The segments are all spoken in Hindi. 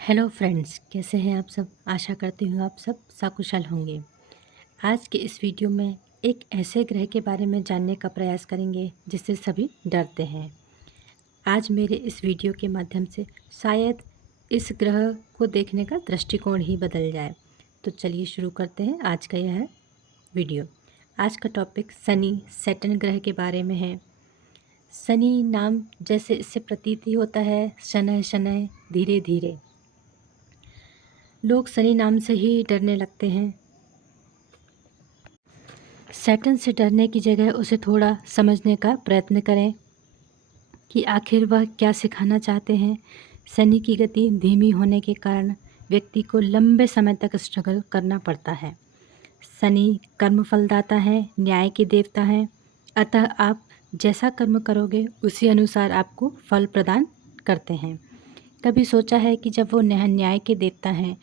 हेलो फ्रेंड्स, कैसे हैं आप सब। आशा करती हूँ आप सब सकुशल होंगे। आज के इस वीडियो में एक ऐसे ग्रह के बारे में जानने का प्रयास करेंगे जिससे सभी डरते हैं। आज मेरे इस वीडियो के माध्यम से शायद इस ग्रह को देखने का दृष्टिकोण ही बदल जाए। तो चलिए शुरू करते हैं आज का यह वीडियो। आज का टॉपिक शनि सैटर्न ग्रह के बारे में है। शनि नाम जैसे इससे प्रतीति होता है शनैः शनैः धीरे धीरे। लोग शनि नाम से ही डरने लगते हैं। सैटर्न से डरने की जगह उसे थोड़ा समझने का प्रयत्न करें कि आखिर वह क्या सिखाना चाहते हैं। शनि की गति धीमी होने के कारण व्यक्ति को लंबे समय तक स्ट्रगल करना पड़ता है। शनि कर्म फलदाता है, न्याय के देवता हैं, अतः आप जैसा कर्म करोगे उसी अनुसार आपको फल प्रदान करते हैं। कभी सोचा है कि जब वो न्याय के देवता हैं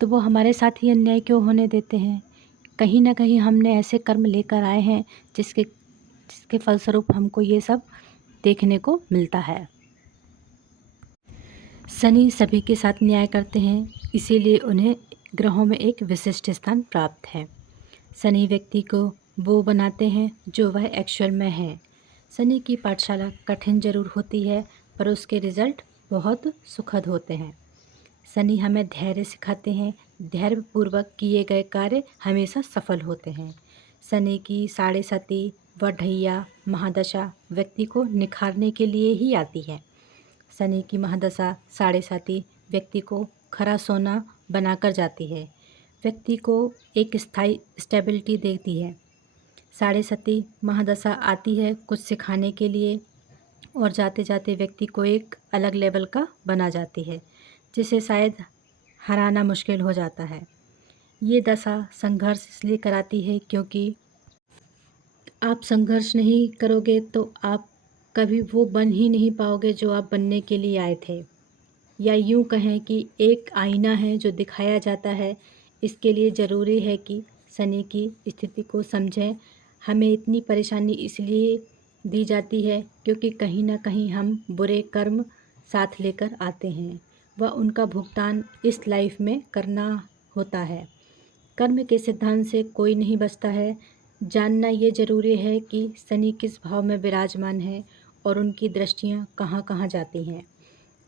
तो वो हमारे साथ ही अन्याय क्यों होने देते हैं। कहीं ना कहीं हमने ऐसे कर्म लेकर आए हैं जिसके फलस्वरूप हमको ये सब देखने को मिलता है। शनि सभी के साथ न्याय करते हैं, इसीलिए उन्हें ग्रहों में एक विशिष्ट स्थान प्राप्त है। शनि व्यक्ति को वो बनाते हैं जो वह एक्चुअल में है। शनि की पाठशाला कठिन जरूर होती है पर उसके रिजल्ट बहुत सुखद होते हैं। शनि हमें धैर्य सिखाते हैं, धैर्यपूर्वक किए गए कार्य हमेशा सफल होते हैं। शनि की साढ़े साती व ढैया महादशा व्यक्ति को निखारने के लिए ही आती है। शनि की महादशा साढ़े साती व्यक्ति को खरा सोना बनाकर जाती है, व्यक्ति को एक स्थायी स्टेबिलिटी देती है। साढ़े साती महादशा आती है कुछ सिखाने के लिए और जाते जाते व्यक्ति को एक अलग लेवल का बना जाती है, जिसे शायद हराना मुश्किल हो जाता है। ये दशा संघर्ष इसलिए कराती है क्योंकि आप संघर्ष नहीं करोगे तो आप कभी वो बन ही नहीं पाओगे जो आप बनने के लिए आए थे। या यूँ कहें कि एक आईना है जो दिखाया जाता है। इसके लिए ज़रूरी है कि शनि की स्थिति को समझें। हमें इतनी परेशानी इसलिए दी जाती है क्योंकि कहीं ना कहीं हम बुरे कर्म साथ लेकर आते हैं व उनका भुगतान इस लाइफ में करना होता है। कर्म के सिद्धांत से कोई नहीं बचता है। जानना ये ज़रूरी है कि शनि किस भाव में विराजमान है और उनकी दृष्टियाँ कहाँ कहाँ जाती हैं।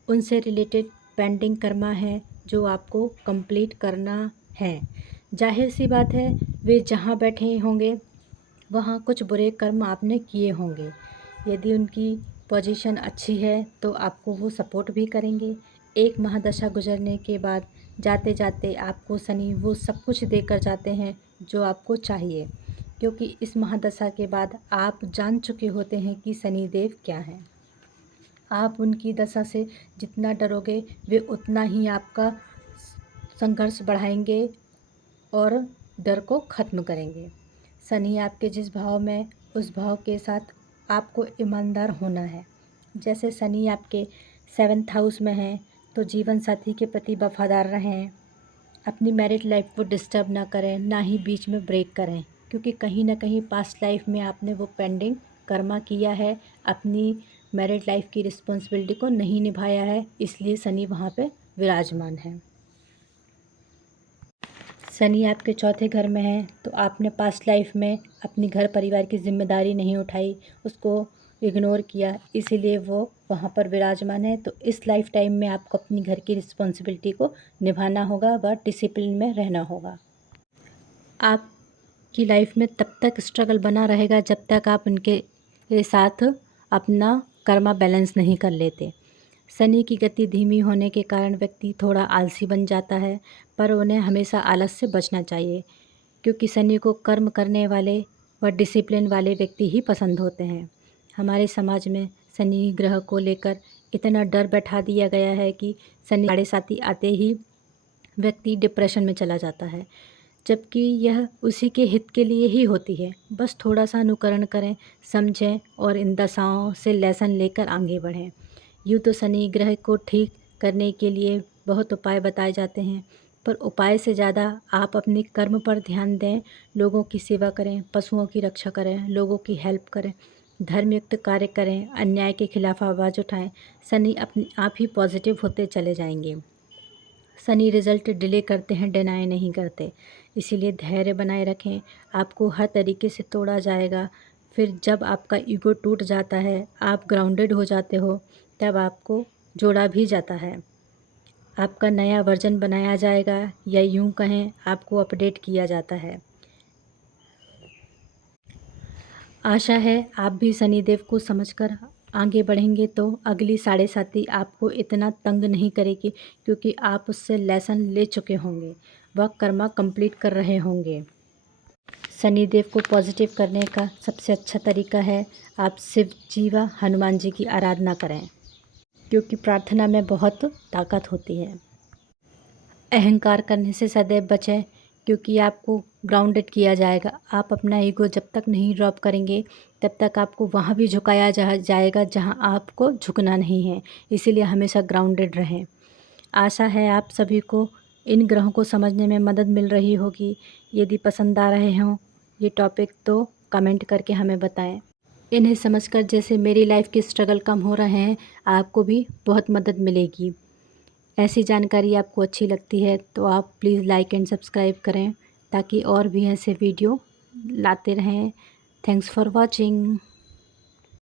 उनसे रिलेटेड पेंडिंग कर्मा है जो आपको कंप्लीट करना है। जाहिर सी बात है वे जहाँ बैठे होंगे वहाँ कुछ बुरे कर्म आपने किए होंगे। यदि उनकी पोजीशन अच्छी है तो आपको वो सपोर्ट भी करेंगे। एक महादशा गुजरने के बाद जाते जाते आपको शनि वो सब कुछ देकर जाते हैं जो आपको चाहिए, क्योंकि इस महादशा के बाद आप जान चुके होते हैं कि शनिदेव क्या हैं। आप उनकी दशा से जितना डरोगे वे उतना ही आपका संघर्ष बढ़ाएंगे और डर को ख़त्म करेंगे। शनि आपके जिस भाव में उस भाव के साथ आपको ईमानदार होना है। जैसे शनि आपके 7th हाउस में है तो जीवन साथी के प्रति वफादार रहें। अपनी मैरिड लाइफ को डिस्टर्ब ना करें, ना ही बीच में ब्रेक करें, क्योंकि कहीं ना कहीं पास्ट लाइफ में आपने वो पेंडिंग कर्मा किया है, अपनी मैरिड लाइफ की रिस्पॉन्सिबिलिटी को नहीं निभाया है, इसलिए शनि वहाँ पे विराजमान है। शनि आपके चौथे घर में है तो आपने पास्ट लाइफ में अपनी घर परिवार की जिम्मेदारी नहीं उठाई, उसको इग्नोर किया, इसीलिए वो वहाँ पर विराजमान है। तो इस लाइफ टाइम में आपको अपनी घर की रिस्पॉन्सिबिलिटी को निभाना होगा व डिसिप्लिन में रहना होगा। आपकी लाइफ में तब तक स्ट्रगल बना रहेगा जब तक आप उनके साथ अपना कर्मा बैलेंस नहीं कर लेते। शनि की गति धीमी होने के कारण व्यक्ति थोड़ा आलसी बन जाता है, पर उन्हें हमेशा आलस से बचना चाहिए, क्योंकि शनि को कर्म करने वाले व डिसिप्लिन वाले व्यक्ति ही पसंद होते हैं। हमारे समाज में शनि ग्रह को लेकर इतना डर बैठा दिया गया है कि शनि साढ़े साती आते ही व्यक्ति डिप्रेशन में चला जाता है, जबकि यह उसी के हित के लिए ही होती है। बस थोड़ा सा अनुकरण करें, समझें और इन दशाओं से लेसन लेकर आगे बढ़ें। यूँ तो शनि ग्रह को ठीक करने के लिए बहुत उपाय बताए जाते हैं, पर उपाय से ज़्यादा आप अपने कर्म पर ध्यान दें। लोगों की सेवा करें, पशुओं की रक्षा करें, लोगों की हेल्प करें, धर्मयुक्त कार्य करें, अन्याय के खिलाफ आवाज़ उठाएं। शनि अपने आप ही पॉजिटिव होते चले जाएंगे। शनि रिजल्ट डिले करते हैं, डिनाई नहीं करते। इसीलिए धैर्य बनाए रखें। आपको हर तरीके से तोड़ा जाएगा। फिर जब आपका ईगो टूट जाता है, आप ग्राउंडेड हो जाते हो, तब आपको जोड़ा भी जाता है। आपका नया वर्जन बनाया जाएगा, या यूं कहें आपको अपडेट किया जाता है। आशा है आप भी शनिदेव को समझकर आगे बढ़ेंगे तो अगली 7.5 आपको इतना तंग नहीं करेगी, क्योंकि आप उससे लेसन ले चुके होंगे, वह कर्मा कंप्लीट कर रहे होंगे। शनिदेव को पॉजिटिव करने का सबसे अच्छा तरीका है आप शिव जी व हनुमान जी की आराधना करें, क्योंकि प्रार्थना में बहुत ताकत होती है। अहंकार करने से सदैव बचें, क्योंकि आपको ग्राउंडेड किया जाएगा। आप अपना ईगो जब तक नहीं ड्रॉप करेंगे, तब तक आपको वहाँ भी झुकाया जाएगा जहाँ आपको झुकना नहीं है। इसीलिए हमेशा ग्राउंडेड रहें। आशा है आप सभी को इन ग्रहों को समझने में मदद मिल रही होगी। यदि पसंद आ रहे हों ये टॉपिक तो कमेंट करके हमें बताएं। इन्हें समझकर जैसे मेरी लाइफ के स्ट्रगल कम हो रहे हैं, आपको भी बहुत मदद मिलेगी। ऐसी जानकारी आपको अच्छी लगती है तो आप प्लीज़ लाइक एंड सब्सक्राइब करें, ताकि और भी ऐसे वीडियो लाते रहें। Thanks for watching.